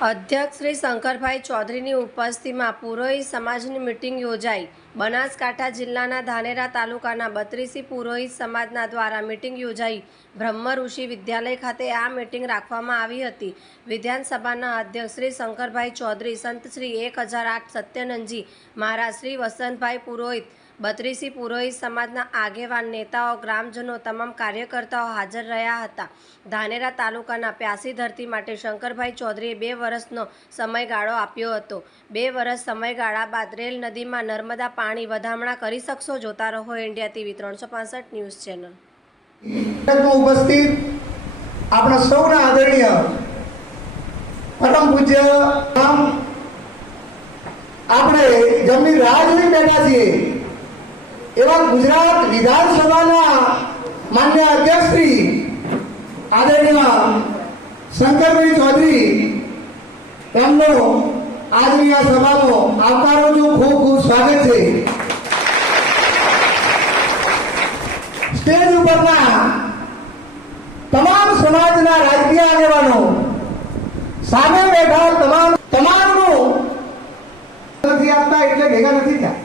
અધ્યક્ષ શ્રી શંકરભાઈ ચૌધરીની ઉપસ્થિતિમાં પુરોહિત સમાજની મિટિંગ યોજાઈ. બનાસકાંઠા જિલ્લાના ધાનેરા તાલુકાના બત્રીસી પુરોહિત સમાજના દ્વારા મિટિંગ યોજાઈ. બ્રહ્મ ઋષિ વિદ્યાલય ખાતે આ મિટિંગ રાખવામાં આવી હતી. વિધાનસભાના અધ્યક્ષ શ્રી શંકરભાઈ ચૌધરી, સંત શ્રી એક હજાર આઠ સત્યનંદજી મહારાજ શ્રી વસંતભાઈ પુરોહિત બત્રીસી પુરોહિત સમાજના આગેવાન નેતાઓ, ગ્રામજનો, તમામ કાર્યકર્તાઓ હાજર રહ્યા હતા. ધાનેરા તાલુકાના પ્યાસી ધરતી માટે શંકરભાઈ ચૌધરીએ બે વર્ષનો સમયગાળો આપ્યો હતો. બે વર્ષ સમયગાળા બાદ રેલ નદીમાં નર્મદા પાણી વધામણા કરી શકશો જોતા રહો ઇન્ડિયા ટીવી ત્રણસો ન્યૂઝ ચેનલ. આપણા સૌના આદરણીય પરમ પૂજ્ય આપણે જેમની રાહ જોઈ બેઠા છીએ. એવા ગુજરાત વિધાનસભાના માન્ય અધ્યક્ષ શ્રી આદરણીય શંકરભાઈ ચૌધરી એમનો આજની આ સભાનો આવકારો છું ખૂબ ખૂબ સ્વાગત છે. સ્ટેજ ઉપરના તમામ સમાજના રાજકીય આગેવાનો સામે બેઠા તમામ તમામનું નથી આપતા એટલે ભેગા નથી થયા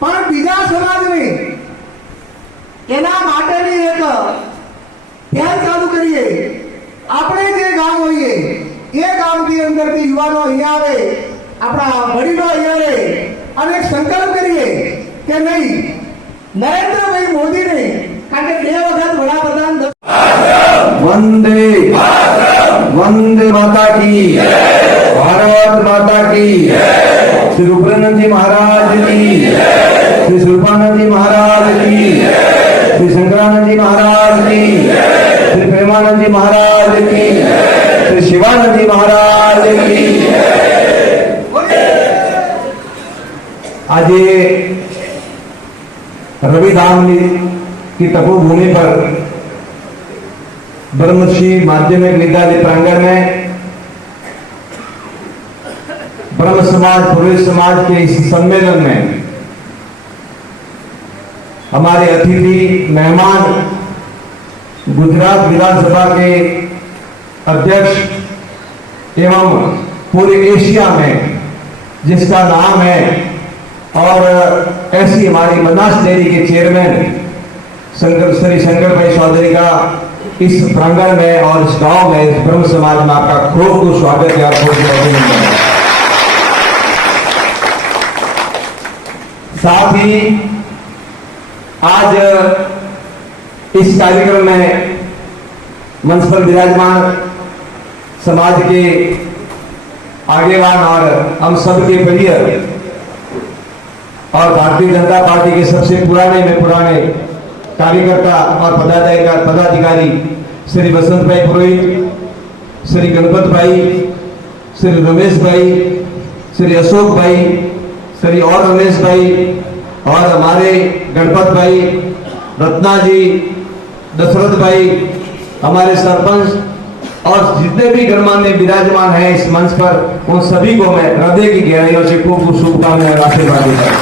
પણ બીજા સમાજની. એના માટેની એક પહેલ ચાલુ કરીએ. આપણે જે ગામ હોઈએ એ ગામની અંદરથી યુવાનો અહીંયા આવે આપણા વડીલો અહીંયા આવે અને સંકલ્પ કરીએ કે નહીં નરેન્દ્રભાઈ મોદીને કારણ કે બે વખત વડાપ્રધાન વંદે વંદે માતા કી. ભારત માતા કી. श्री रुद्रानंद जी महाराज की श्री सुरपानंद जी महाराज की श्री शंकरानंद जी महाराज की श्री प्रेमानंद जी महाराज की श्री शिवानंद जी महाराज की આજે રવિધામ की तपोभूमि पर ब्रह्मश्री माध्यमिक विद्यालय प्रांगण में ब्रह्म समाज पुरुष समाज के इस सम्मेलन में हमारे अतिथि, मेहमान, गुजरात विधानसभा के अध्यक्ष एवं पूरे एशिया में जिसका नाम है और ऐसी हमारी मनास डेयरी के चेयरमैन शंकर, श्री शंकर भाई चौधरी का इस प्रांगण में और इस गाँव में इस ब्रह्म समाज में आपका खूब खूब स्वागत है और खूब अभिनंदन है। साथ ही आज इस कार्यक्रम में मंच पर विराजमान समाज के आगेवान और हम सब के प्रिय और भारतीय जनता पार्टी के सबसे पुराने में पुराने कार्यकर्ता और पदाधिकारी पदाधिकारी श्री वसंत भाई पुरोहित, श्री गणपत भाई, श्री रमेश भाई, श्री अशोक भाई श्री और रमेश भाई और हमारे गणपत भाई, रत्ना जी, दशरथ भाई, हमारे सरपंच और जितने भी गणमान्य विराजमान हैं इस मंच पर, उन सभी को मैं हृदय की गहराइयों से खूब खूब शुभकामनाएँ आशीर्वाद देता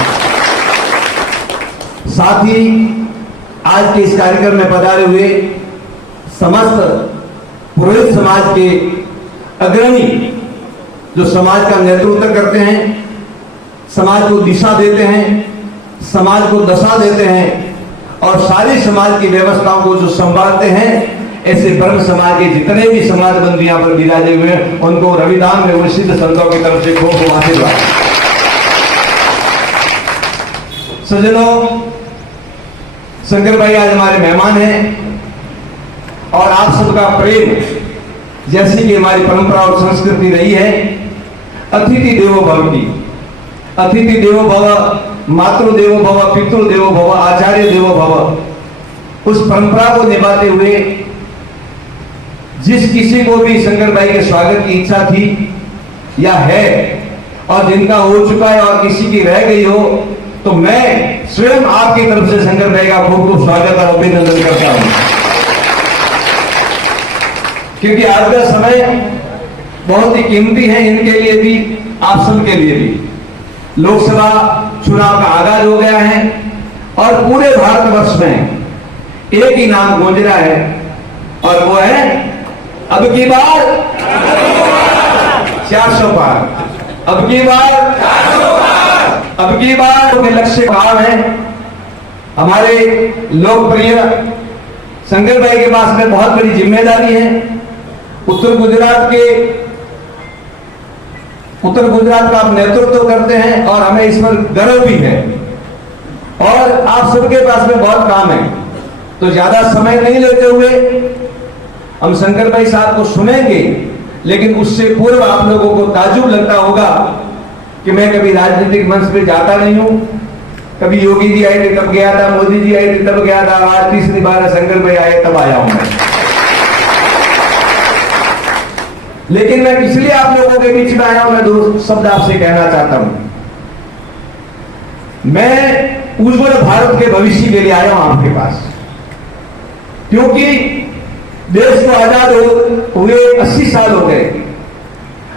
साथ ही आज के इस कार्यक्रम में पधारे हुए समस्त पुरोहित समाज के अग्रणी जो समाज का नेतृत्व करते हैं समाज को दिशा देते हैं, समाज को दशा देते हैं और सारी समाज की व्यवस्थाओं को जो संभालते हैं, ऐसे ब्रह्म समाज के जितने भी समाज बंधु यहाँ पर विराजे हुए हैं, उनको रविदान में सिद्ध संतों की तरफ़ से खूब खूब आशीर्वाद। सज्जनों, शंकर भाई आज हमारे मेहमान हैं और आप सबका प्रेम जैसी कि हमारी परंपरा और संस्कृति रही है, अतिथि देवो भव की अतिथि देवो भव, मातृ देवो भव, पितृ देवो भव, आचार्य देवो भव। उस परंपरा को निभाते हुए जिस किसी को भी शंकर भाई के स्वागत की इच्छा थी या है, और जिनका हो चुका है और किसी की रह गई हो तो मैं स्वयं आपकी तरफ़ से शंकर भाई का खूब खूब स्वागत और अभिनंदन करता हूँ। क्योंकि आज का समय बहुत ही कीमती है इनके लिए भी, आप सबके लिए भी। लोकसभा चुनाव का आगाज़ हो गया है और पूरे भारतवर्ष में एक ही नाम गूंज रहा है और वो है, अब की बार। 400 पार। अब की बार। अब की बार। के लक्ष्य भाव है। हमारे लोकप्रिय शंकर भाई के पास में बहुत बड़ी ज़िम्मेदारी है। उत्तर गुजरात के उत्तर गुजरात का आप नेतृत्व करते हैं और हमें इस पर गर्व भी है। और आप सबके पास में बहुत काम है। तो ज़्यादा समय नहीं लेते हुए हम शंकर भाई साहब को सुनेंगे, लेकिन उससे पूर्व आप लोगों को ताजुब लगता होगा कि मैं कभी राजनीतिक मंच पे जाता नहीं हूँ। कभी योगी जी आए थे, तब गया था, मोदी जी आए थे, तब गया था, आज तीसरी बार शंकर भाई आए, तब आया हूँ। मैं लेकिन मैं इसलिए आप लोगों के बीच में आया हूँ, मैं दो शब्द आपसे कहना चाहता हूँ। मैं उज्जवल भारत के भविष्य के लिए आया हूँ आपके पास। क्योंकि देश को आज़ाद हुए 80 साल हो गए।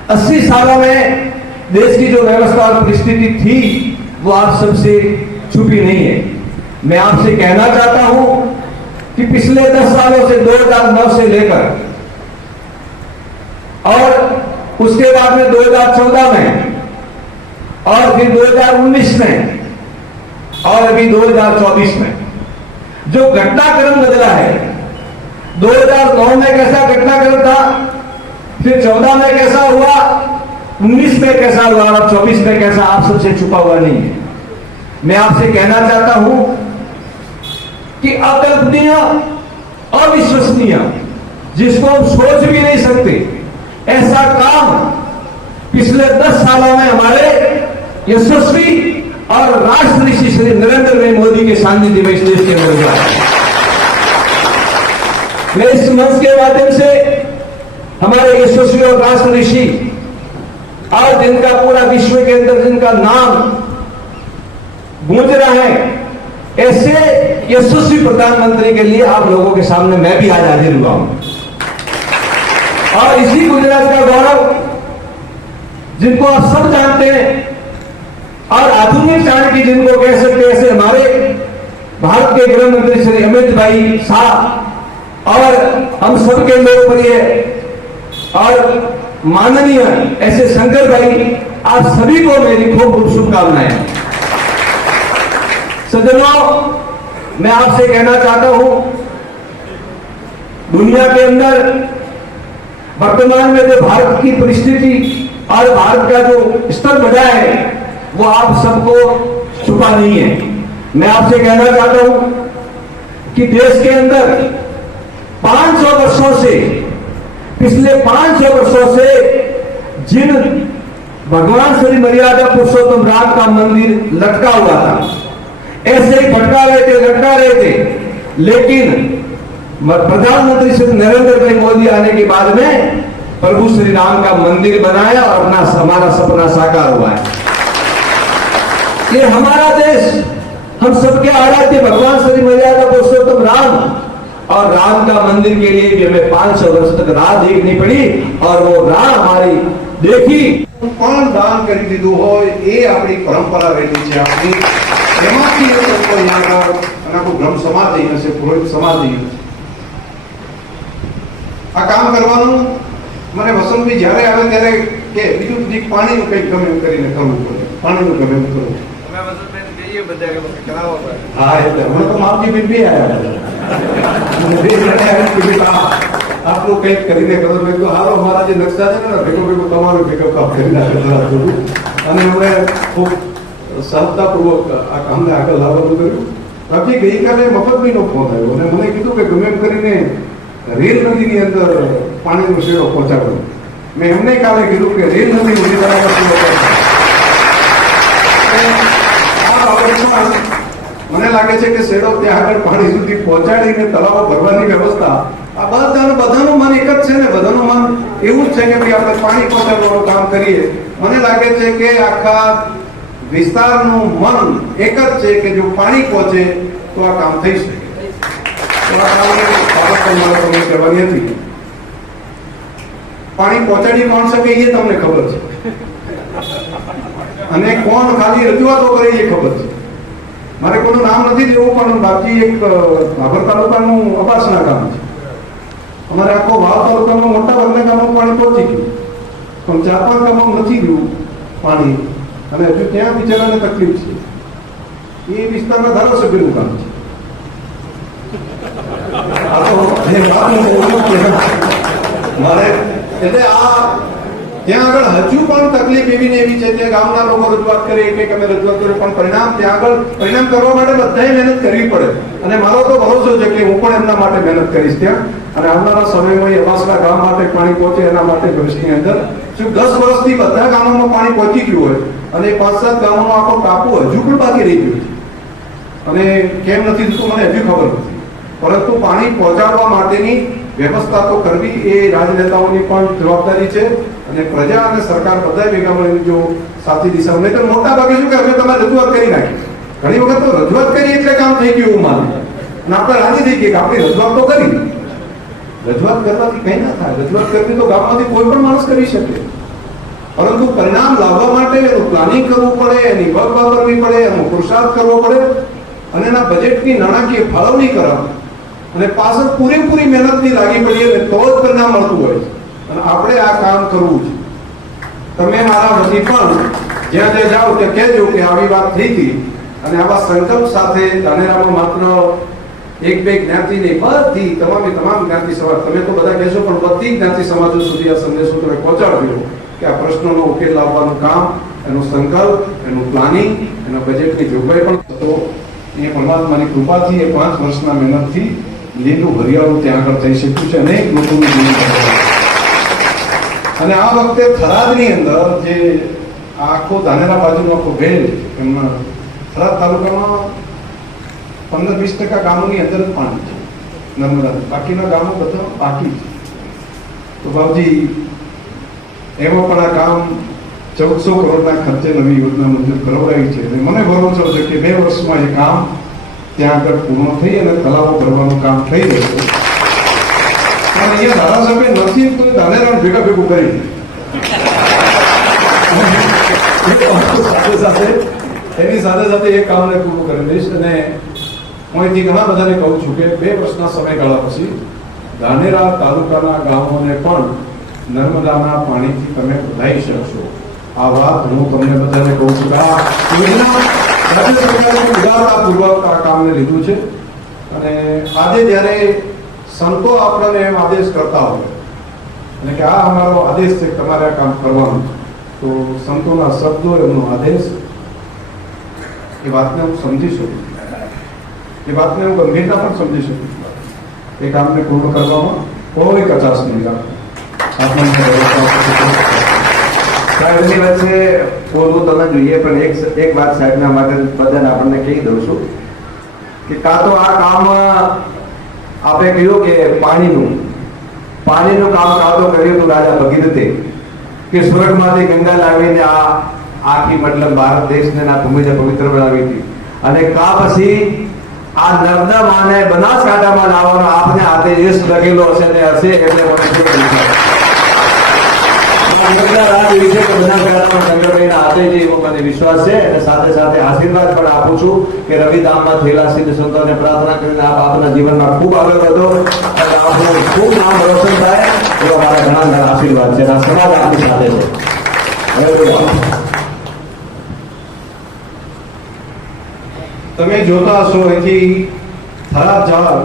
80 सालों में देश की जो व्यवस्था और परिस्थिति थी, वो आप सबसे छुपी नहीं है। मैं आपसे कहना चाहता हूँ कि पिछले 10 सालों से 2009 से लेकर और उसके बाद में 2014 में, और फिर 2019 में, और अभी 2024 में। जो घटनाक्रम बदला है 2009 में कैसा घटनाक्रम था, फिर 14 में कैसा हुआ 19 में कैसा हुआ, और 24 में कैसा, आप सबसे छुपा हुआ नहीं है। मैं आपसे कहना चाहता हूँ कि अकल्पनीय, अविश्वसनीय, जिसको हम सोच भी नहीं सकते ऐसा काम पिछले 10 सालों में हमारे यशस्वी और राष्ट्र ऋषि श्री नरेंद्र भाई मोदी के सानिध्य में इस देश के अंदर हुआ। मैं इस मंच के माध्यम से हमारे यशस्वी और राष्ट्र ऋषि आज जिनका पूरा विश्व के अंदर जिनका नाम गूंज रहा है, ऐसे यशस्वी प्रधानमंत्री के लिए आप लोगों के सामने मैं भी आज हाजिर हुआ हूँ। और इसी गुजरात का गौरव जिनको आप सब जानते हैं और आधुनिक चाणक्य जिनको कह सकते हैं हमारे भारत के गृह मंत्री श्री अमित भाई शाह और हम सबके लोकप्रिय और माननीय ऐसे शंकर भाई, आप सभी को मेरी खूब खूब शुभकामनाएँ। सज्जनों, मैं आपसे कहना चाहता हूँ, दुनिया के अंदर वर्तमान में जो भारत की परिस्थिति और भारत का जो स्तर बढ़ा है, वो आप सबको छुपा नहीं है। मैं आपसे कहना चाहता हूँ कि देश के अंदर 500 वर्षों से, पिछले 500 वर्षों से जिन भगवान श्री मर्यादा पुरुषोत्तम राम का मंदिर लटका हुआ था, ऐसे ही भटका रहे थे, लटका रहे थे, लेकिन प्रधानमंत्री श्री नरेंद्र भाई मोदी आने के बाद में प्रभु श्री राम का मंदिर बनाया और अपना हमारा सपना साकार हुआ है ये हमारा देश हम सबके आराध्य भगवान श्री मर्यादा पुरुषोत्तम राम और राम का मंदिर के लिए भी हमें 500 वर्ष तक राह देखनी पड़ी और वो राह हमारी देखी પણ દાન કરી દીધું હોય એ આપણી પરંપરા રહેલી છે આપણી એમાંથી એ લોકો અહીંયા આગળ અને આખું બ્રહ્મ સમાજ અહીંયા છે પુરોહિત સમાજ અહીંયા છે આ કામ કરવાનું? મને વસંતભાઈ જ્યારે આવે ત્યારે કે બીજું બીજું પાણીનું કંઈક ગમે એમ કરીને કરવું પડે. પાણીનું ગમે એમ કરવું હા એટલે હમણાં તો માવજી બેન બી આવ્યા બે જણા કંઈક કરીને કરો. મેં હાલો મારા જે નકશા છે ને ભેગો ભેગો તમારું ભેગો કામ કરી નાખે અને એમણે ખૂબ સહજતાપૂર્વક આ કામને આગળ લાવવાનું કર્યું. બાકી ગઈકાલે મફતભાઈનો ફોન આવ્યો અને મને કીધું કે ગમે એમ કરીને રેલ નદીની અંદર પાણીનો શેરો પહોંચાડો મેં એમને કાલે કીધું કે રેલ નદી નદી બરાબર મને લાગે છે કે શેડો ત્યાં આગળ પાણી સુધી પહોંચાડીને તળાવો ભરવાની વ્યવસ્થા આ બધા બધાનું મન એક જ છે ને? બધાનું મન એવું જ છે કે ભાઈ આપણે પાણી પહોંચાડવાનું કામ કરીએ. મને લાગે છે કે આખા વિસ્તારનું મન એક જ છે કે જો પાણી પહોંચે તો આ કામ થઈ શકે. તમને કહેવાની હતી પાણી પહોંચાડી કોણ શકે એ તમને ખબર છે? અને કોણ ખાલી રજૂઆતો કરે એ ખબર છે? મારે કોઈનું નામ નથી લેવું, પણ બાકી એક ભાભર તાલુકાનું અપાસના કામ છે. અમારે આખો વાવ તાલુકામાં મોટા ભાગના ગામમાં પાણી પહોંચી ગયું. પણ ચાર પાંચ ગામમાં નથી ગયું પાણી. અને હજુ ત્યાં બિચારાને તકલીફ છે. એ વિસ્તારના ધારાસભ્યનું કામ છે આ તો એ વાત હું બોલું કે મારે એટલે આ ત્યાં આગળ હજુ પણ તકલીફ એવી ને એવી છે કે ગામના લોકો રજૂઆત કરે કે અમે રજૂઆત કરે, પણ પરિણામ ત્યાં આગળ, પરિણામ કરવા માટે બધાએ મહેનત કરવી પડે. અને મારો તો ભરોસો છે કે હું પણ એમના માટે મહેનત કરીશ ત્યાં. અને આવનારા સમયમાં એ અવાસના ગામ માટે પાણી પહોંચે, એના માટે ભવિષ્યની અંદર. શું દસ વર્ષથી બધા ગામોમાં પાણી પહોંચી ગયું હોય? અને પાંચ સાત ગામોનો આખો ટાપુ હજુ પણ બાકી રહી ગયું છે. અને કેમ નથી થતું મને હજુ ખબર નથી. પરંતુ પાણી પહોંચાડવા માટેની વ્યવસ્થા તો કરવી એ રાજનેતાઓની પણ જવાબદારી છે અને પ્રજા અને સરકાર બધા ભેગા મળીને જો સાચી દિશા નહીં મોટા ભાગે શું કે અમે તમે રજૂઆત કરી નાખી. ઘણી વખત તો રજૂઆત કરી એટલે કામ થઈ ગયું એવું માનું. અને આપણે રાજી થઈ ગઈ કે આપણી રજૂઆત તો કરી. રજૂઆત કરવાથી કંઈ ના થાય. રજૂઆત કરવી તો ગામમાંથી કોઈ પણ માણસ કરી શકે. પરંતુ પરિણામ લાવવા માટે એનું પ્લાનિંગ કરવું પડે, એની વગ કરવી પડે, એનો પુરુષાર્થ કરવો પડે. અને એના બજેટની નાણાકીય ફાળવણી કરવાની. અને પાછળ પૂરેપૂરી મહેનતની લાગી પડીએ ને તો જ પરિણામ મળતું હોય અને આપણે આ કામ કરવું છે. તમે મારા વતી પણ જ્યાં જ્યાં જાઓ ત્યાં કહેજો કે આવી વાત થઈ હતી અને આવા સંકલ્પ સાથે ધાનેરામાં માત્ર એક બે જ્ઞાતિ નહીં, બધી તમામે તમામ જ્ઞાતિ સમાજ, તમે તો બધા કહેશો, પણ બધી જ્ઞાતિ સમાજો સુધી આ સંદેશો તમે પહોંચાડજો કે આ પ્રશ્નોનો ઉકેલ લાવવાનું કામ, એનો સંકલ્પ, એનું પ્લાનિંગ, એના બજેટની જોગવાઈ પણ તો એ પરમાત્માની કૃપાથી એ પાંચ વર્ષના મહેનતથી લીલું હરિયાળું ત્યાં આગળ થઈ શક્યું છે, અનેક લોકોનું જીવન અને આ વખતે થરાદની અંદર જે આખો ધાનેરા બાજુનો આખો ભેલ એમાં થરાદ તાલુકામાં પંદર વીસ ટકા ગામોની અંદર જ પાણી છે નર્મદા બાકીના ગામો બધા બાકી છે. તો બાબજી એમાં પણ આ કામ ચૌદસો કરોડના ખર્ચે નવી યોજના મંજૂર કરવડાવી છે. અને મને ભરોસો છે કે બે વર્ષમાં એ કામ ત્યાં આગળ પૂર્ણ થઈ અને તલાવો ભરવાનું કામ થઈ ગયું પણ અહીંયા ધારાસભ્ય નથી, તો ધાનેરાને ભેગા ભેગું કરી સાથે સાથે, એની સાથે સાથે એ કામને પૂરું કરી દઈશ અને હું અહીંથી ઘણા બધાને કહું છું કે બે વર્ષના સમયગાળા પછી ધાનેરા તાલુકાના ગામોને પણ નર્મદાના પાણીથી તમે વધાઈ શકશો આ વાત હું તમને બધાને કહું છું કે આ રાજ્ય છે. અને આજે જ્યારે સંતો આપણને એમ આદેશ કરતા હોય, અને કે આ અમારો આદેશ છે તમારે આ કામ કરવાનું. તો સંતોના શબ્દો એમનો આદેશ એ વાતને સમજી શકું એ વાતને હું ગંભીરતા પણ સમજી એ કામને પૂર્ણ કરવામાં કોઈ કચાશ નહીં રાખો. સાહેબની વચ્ચે બોલવું તમે જોઈએ, પણ એક એક વાત સાહેબના માટે બધાને આપણને કહી દઉં છું કે કાં તો આ કામ આપણે કહ્યું કે પાણીનું પાણીનું કામ કાં તો કર્યું હતું રાજા ભગીરથે, કે સુરતમાંથી ગંગા લાવીને આ આખી મતલબ ભારત દેશને આ ભૂમિને પવિત્ર બનાવી હતી. અને કા પછી આ નર્મદામાં બનાસકાંઠામાં લાવવાનો આપને હાથે યશ લગેલો હશે ને હશે એટલે તમે જોતા હશો અહીંથી થરાદ જવાબ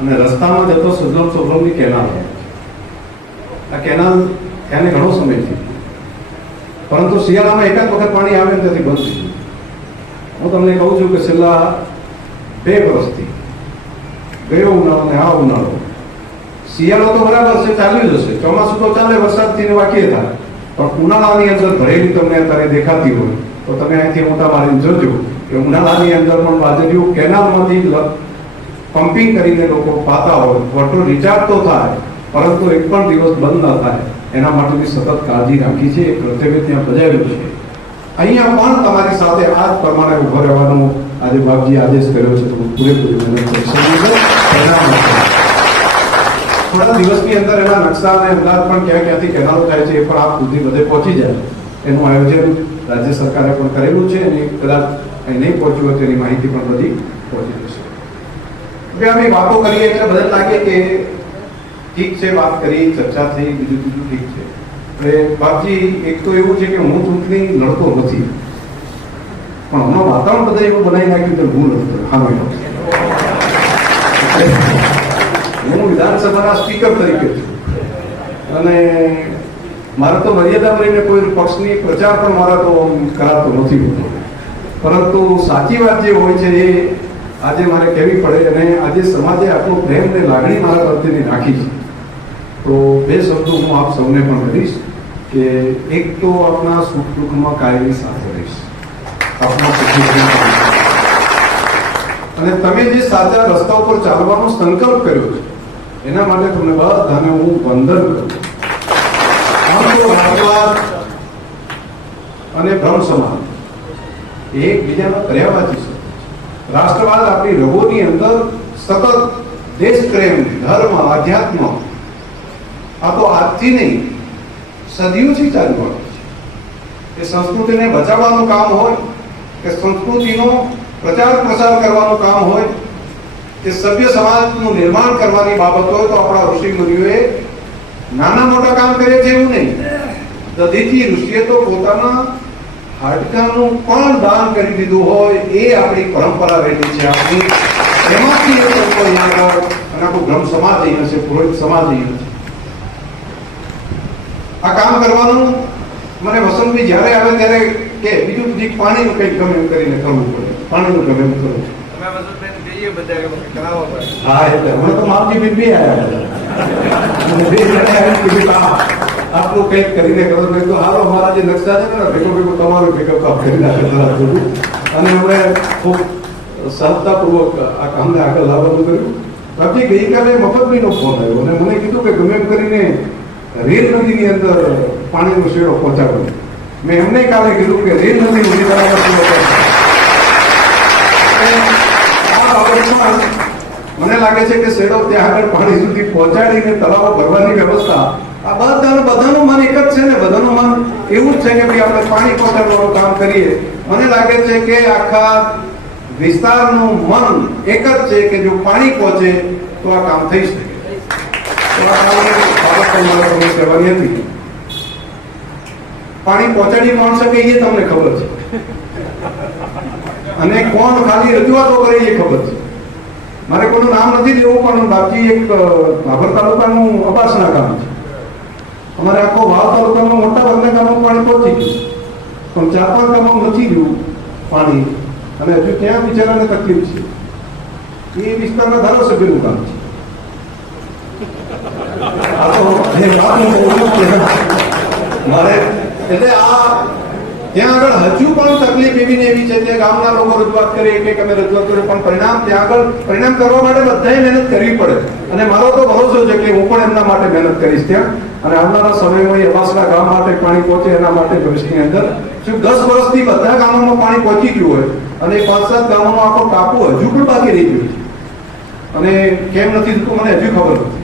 અને રસ્તામાં જતો સુગમ સુગમની કેનાલ. આ કેનાલ એને ઘણો સમય થયો. પરંતુ શિયાળામાં એકાદ વખત પાણી આવે ને ત્યાંથી બંધ થઈ હું તમને કહું છું કે છેલ્લા બે વર્ષથી ગયો ઉનાળો ને આ ઉનાળો, શિયાળો તો બરાબર છે, ચાલ્યું જ હશે. ચોમાસું તો ચાલે વરસાદથી વાકીએ થાય પણ ઉનાળાની અંદર ભરેલી તમને અત્યારે દેખાતી હોય, તો તમે અહીંથી મોટા મારીને જોજો કે ઉનાળાની અંદર પણ બાજરીઓ કેનાલમાંથી પમ્પિંગ કરીને લોકો પાતા હોય. વોટર રિચાર્જ તો થાય, પરંતુ એક પણ દિવસ બંધ ન થાય. એના માટેની સતત કાળજી રાખી છે, એ કર્તવ્ય ત્યાં બજાવ્યું છે. અહીંયા પણ તમારી સાથે આ જ પ્રમાણે ઊભો રહેવાનો આજે બાપજી આદેશ કર્યો છે, તો પૂરેપૂરી મહેનત કરી શકું છું. પરિણામ આપશે. થોડા દિવસની અંદર એના નકશા અને અંદાજ પણ ક્યાં ક્યાંથી કેનાલો થાય છે, એ પણ આપ સુધી બધે પહોંચી જાય. એનું આયોજન રાજ્ય સરકારે પણ કરેલું છે અને કદાચ અહીં નહીં પહોંચ્યું હોય તેની માહિતી પણ બધી પહોંચી જશે. અમે વાતો કરીએ એટલે બધા લાગે કે ઠીક છે, વાત કરી, ચર્ચા થઈ, બીજું બીજું ઠીક છે. એટલે બાપજી, એક તો એવું છે કે હું ચૂંટણી લડતો નથી. પણ હમણાં વાતાવરણ બધા એવું બનાવી નાખ્યું કે હું લડતો હા હું વિધાનસભાના સ્પીકર તરીકે છું. અને મારે તો મર્યાદામાં રહીને કોઈ પક્ષની પ્રચાર પણ મારા તો કરાતો નથી હોતો. પરંતુ સાચી વાત જે હોય છે, એ આજે મારે કહેવી પડે અને આજે સમાજે આપણો પ્રેમ ને લાગણી મારા પ્રત્યેની રાખી છે. તો બે શબ્દો હું આપ સૌને પણ કરીશ કે એક તો આપણા સુખ દુઃખમાં કાયમી સાથે રહીશ. અને તમે જે સાચા રસ્તા ઉપર ચાલવાનો સંકલ્પ કર્યો છે, એના માટે તમને બધાને હું વંદન કરું અને ભ્રમ સમાજ એકબીજાના પર્યાવાચી છે. રાષ્ટ્રવાદ આપણી રગોની અંદર સતત દેશ પ્રેમ ધર્મ, આધ્યાત્મ આ તો આજથી નહીં, સદીઓથી ચાલુ આવ્યું છે. એ સંસ્કૃતિને બચાવવાનું કામ હોય, કે સંસ્કૃતિનો પ્રચાર પ્રસાર કરવાનું કામ હોય, કે સભ્ય સમાજનું નિર્માણ કરવાની બાબત હોય, તો આપણા ઋષિ મુનિઓએ નાના મોટા કામ કરે છે એવું નહીં. દધીથી ઋષિએ તો પોતાના હાડકાનું પણ દાન કરી દીધું હોય, એ આપણી પરંપરા રહેલી છે આપણી. એમાંથી એ લોકો અહીંયા આગળ અને આપણું બ્રહ્મ સમાજ અહીંયા છે પુરોહિત સમાજ અહીંયા છે આ કામ કરવાનું? મને વસંતભાઈ જ્યારે આવે ત્યારે કે બીજું બીજું પાણીનું કંઈક ગમે એમ કરીને કરવું પડે. પાણીનું ગમે એમ કરવું હા એટલે હમણાં તો માવજી બેન બી આવ્યા બે જણે આવીને કીધું કે કંઈક કરીને કરો. મેં હાલો મારા જે નકશા છે ને ભેગો ભેગો તમારું ભેગો કામ કરી નાખે અને અમે ખૂબ સરળતાપૂર્વક આ કામને આગળ લાવવાનું કર્યું. બાકી ગઈકાલે મફતભાઈનો ફોન આવ્યો અને મને કીધું કે ગમે એમ કરીને રેલ નદીની અંદર પાણીનો શેડો પહોંચાડો મેં એમને કાલે કીધું કે રેલ નદી ઊભી બાબતમાં મને લાગે છે કે શેડો ત્યાં આગળ પાણી સુધી પહોંચાડીને તળાવો ભરવાની વ્યવસ્થા આ બધાનું બધાનું મન એક જ છે ને? બધાનું મન એવું જ છે કે ભાઈ આપણે પાણી પહોંચાડવાનું કામ કરીએ. મને લાગે છે કે આખા વિસ્તારનું મન એક જ છે કે જો પાણી પહોંચે તો આ કામ થઈ શકે. બાબત પણ પહોંચાડી કોણ શકે એ તમને ખબર છે? અને કોણ ખાલી રજૂઆતો કરે એ ખબર છે? મારે કોઈનું નામ નથી દેવું પણ બાપજી એક ભાભર તાલુકાનું અપાસના કામ છે. અમારે આખો વાવ તાલુકામાં મોટા ભાગના ગામમાં પાણી પહોંચી ગયું. પણ ચાર પાંચ ગામમાં નથી ગયું પાણી. અને હજુ ત્યાં બિચારાને તકલીફ છે. એ વિસ્તારના ધારાસભ્યનું કામ છે આ તો એ વાતનું બહુ જ છે. એટલે આ ત્યાં આગળ હજુ પણ તકલીફ એવી ને એવી છે કે ગામના લોકો રજૂઆત કરે કે અમે રજૂઆત કરે પણ પરિણામ ત્યાં આગળ પરિણામ કરવા માટે બધાએ મહેનત કરવી પડે. અને મારો તો ભરોસો છે કે હું પણ એમના માટે મહેનત કરીશ ત્યાં. અને આવનારા સમયમાં એ અવાસના ગામ માટે પાણી પહોંચે, એના માટે ભવિષ્યની અંદર શું દસ વર્ષથી બધા ગામોમાં પાણી પહોંચી ગયું હોય અને પાંચ સાત ગામોનો આખો ટાપુ હજુ પણ બાકી રહી ગયું છે. અને કેમ નથી થતું મને હજુ ખબર નથી.